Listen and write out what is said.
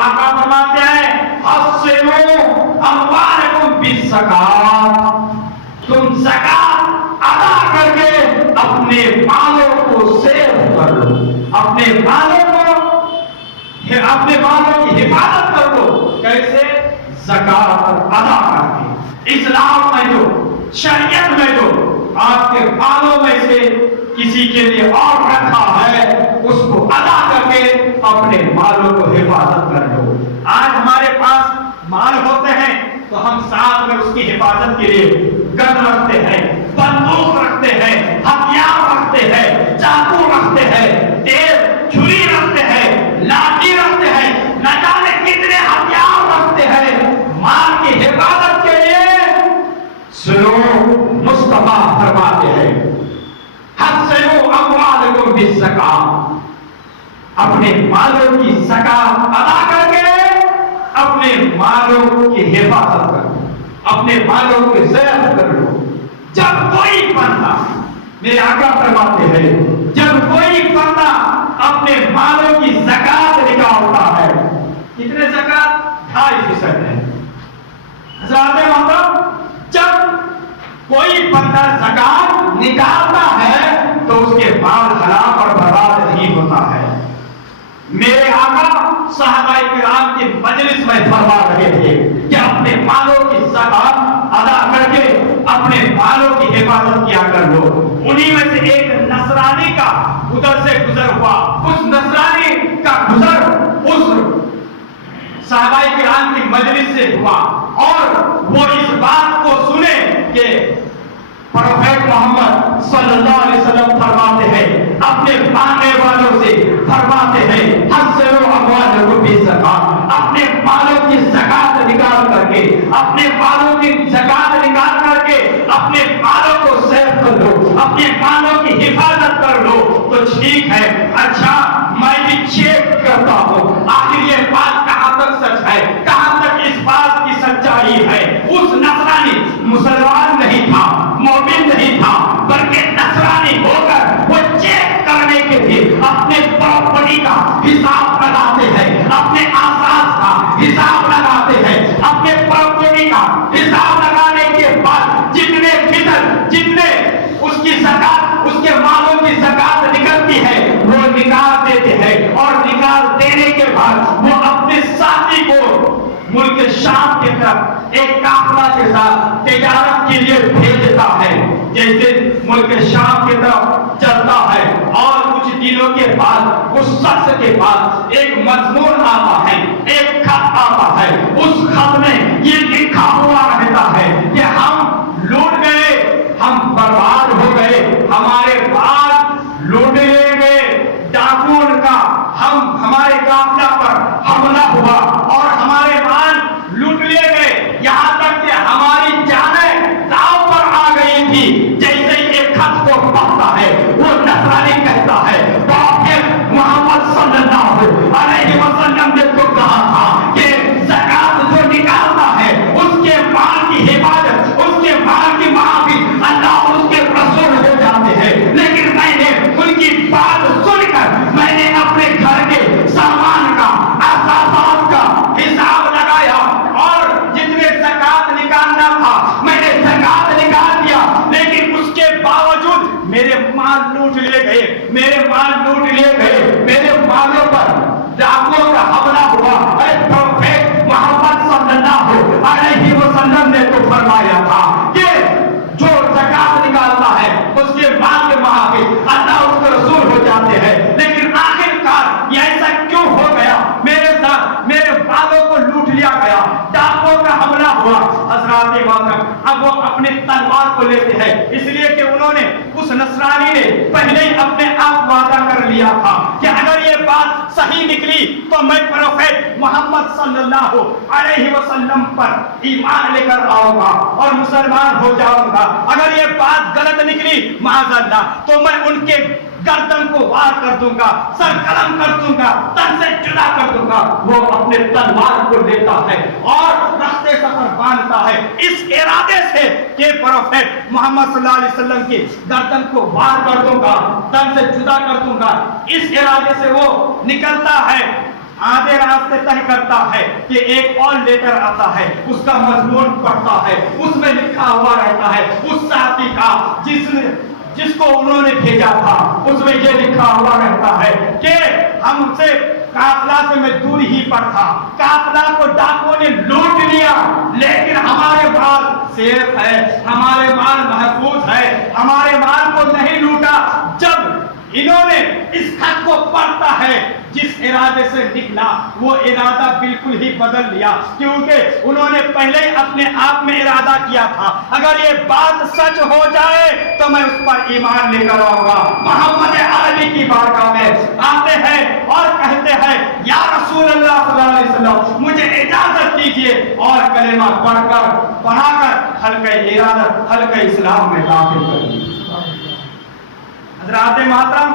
आका फरमाते हैं हस्सिनु अम्वालकुम बिज़कात, तुम ज़कात अदा करके अपने मालों को सेव कर लो, अपने मालों की हिफाजत कर लो। कैसे? ज़कात अदा करके। इस्लाम में जो, शरीयत में जो आपके मालों में से किसी के लिए और रखा है उसको अदा करके अपने मालों को हिफाजत कर लो। आज हमारे पास माल होते हैं तो हम साथ में उसकी हिफाजत के लिए गन रखते हैं, बंदूक रखते हैं, हथियार रखते हैं, चाकू रखते हैं, तेज छुरी रखते हैं, लाठी रखते हैं, न जाने कितने हथियार रखते हैं माल की हिफाजत के लिए। सुनो, मुस्तफा फरमाते हैं हस्सिनु अम्वालकुम बिज़कात, अपने मालों की ज़कात अदा करके अपने मालों की हिफाजत करो, अपने मालों की सेव कर लो। जब कोई बंदा, मेरे आका फरमाते हैं, जब कोई बंदा अपने मालों की ज़कात निकालता है, कितने ज़कात? 2.5% है। हज़रात मोहतरम, जब कोई बंदा ज़कात निकालता है तो उसके माल हराम और बर्बाद नहीं होता है। मेरे आका सहाबाए किराम की मजलिस में फरमा रहे थे कि अपने मालों की ज़कात अदा करके अपने मालों की हिफाजत किया कर लो। उन्हीं में से एक नसरानी का उधर से गुजर हुआ, उस नसरानी का गुजर उस सहाबाए किराम की मजलिस से हुआ और वो इस बात को सुने कि प्रोफेट मोहम्मद सल्लल्लाहु अलैहि वसल्लम फरमाते हैं, अपने मानने वालों से फरमाते हैं हस्सिनु अम्वालकुम बिज़कात, अपने मालों की ज़कात निकाल करके, अपने मालों की ज़कात निकाल करके अपने मालों को सेव कर लो, अपने मालों की हिफाजत कर लो। तो ठीक है, अच्छा मैं भी चेक करता हूँ आखिर ये बात कहाँ तक सच है, कहाँ तक इस बात की सच्चाई है। उस नसरानी मुसलमान नहीं था, मोमिन नहीं था, बल्कि नसरानी होकर वो चेक करने के लिए अपने प्रॉपर्टी का हिसाब लगाते हैं, अपने आसास का हिसाब लगाते हैं, अपने प्रॉपर्टी का हिसाब लगाने के बाद जितने फितर, जितने उसकी ज़कात, उसके मालों की ज़कात निकलती है वो निकाल देते हैं और निकाल देने के बाद वो अपने साथी को मुल्क शाम की तरफ एक काफिला के साथ तिजारत के लिए भेजता है। जैसे मुल्क शाम की तरफ चलता है और कुछ दिनों के बाद उस शख्स के पास एक मजमून आता है, एक खत आता है। उस खत में ये लिखा हुआ रहता है कि हम लूट गए, हम बर्बाद हो गए, हमारे बाल लूट लिए गए, डाकुओं का हमारे काफिला पर हमला हुआ और हमारे माल लूट लिए गए, यहाँ तक कि हमारी जानें दांव पर आ गई थी। जैसे ही एक खत को पढ़ता है वो नसरानी कहता है प्रॉफेट मोहम्मद सल्लल्लाहु अलैहि वसल्लम ने तो कहा था कि ज़कात जो निकालता है उसके माल की हिफाजत, उसके माल की माफी अल्लाह उसके रसूल हो जाते हैं। लेकिन मैंने उनकी बात सुनकर मैंने अपने घर के सामान का, असासात का हिसाब लगाया और जितने ज़कात निकालना था मैंने ज़कात निकाल दिया, लेकिन उसके बावजूद मेरे माल लूट लिए गए, मेरे माल लूट लिए गए, मेरे मालों पर डाकुओं का हमला हुआ। अरे प्रोफेट मोहम्मद सल्लल्लाहु अलैहि वसल्लम ने तो फरमाया था कि जो ज़कात निकालता है उसके माल के मुआफ़िक अल्लाह उसके रसूल हो जाते हैं। लेकिन आखिरकार ये ऐसा क्यों हो गया? मेरे साथ मेरे मालों को लूट लिया गया, डाकुओं का हमला हुआ। हज़रात मोहतरम, अब वो अपने तलवार को लेते हैं, इसलिए कि उन्होंने, उस नसरानी ने पहले ही अपने आप वादा कर लिया था कि अगर ये बात सही निकली तो मैं प्रोफेट मोहम्मद सल्लल्लाहु अलैहि वसल्लम पर ईमान लेकर आऊंगा और मुसलमान हो जाऊंगा। अगर ये बात गलत निकली माज़अल्लाह तो मैं उनके गर्दन को वार कर दूंगा, सर कलम कर दूंगा, तन से जुदा कर दूंगा। वो अपने तलवार को लेता है और रास्ते सफर बांधता है इस इरादे से कि प्रोफेट मोहम्मद सल्लल्लाहु अलैहि वसल्लम की गर्दन को वार कर दूंगा, तन से जुदा कर दूंगा। इस इरादे से वो निकलता है آدھے راستے طے کرتا ہے کہ ایک اور لیٹر آتا ہے، اس کا مضمون پڑھتا ہے، اس میں لکھا ہوا رہتا ہے اس ساتھی کا جس کو انہوں نے بھیجا تھا، اس میں یہ لکھا ہوا رہتا ہے کہ ہم سے قافلہ سے میں دور ہی پر تھا، قافلہ کو ڈاکوں نے لوٹ لیا، لیکن ہمارے پاس سیف ہے، ہمارے مال محفوظ ہے، ہمارے مال کو نہیں لوٹا۔ جب انہوں نے اس خط کو پڑھتا ہے، جس ارادے سے نکلا وہ ارادہ بالکل ہی بدل لیا، کیونکہ انہوں نے پہلے ہی اپنے آپ میں ارادہ کیا تھا اگر یہ بات سچ ہو جائے تو میں اس پر ایمان لے کر آؤں گا۔ محمد عربی کی بارگاہ میں آتے ہیں اور کہتے ہیں یا رسول اللہ صلی اللہ علیہ وسلم مجھے اجازت دیجیے، اور کلمہ پڑھا کر حلقہ اسلام میں داخل کر دیا۔ حضرات محترم،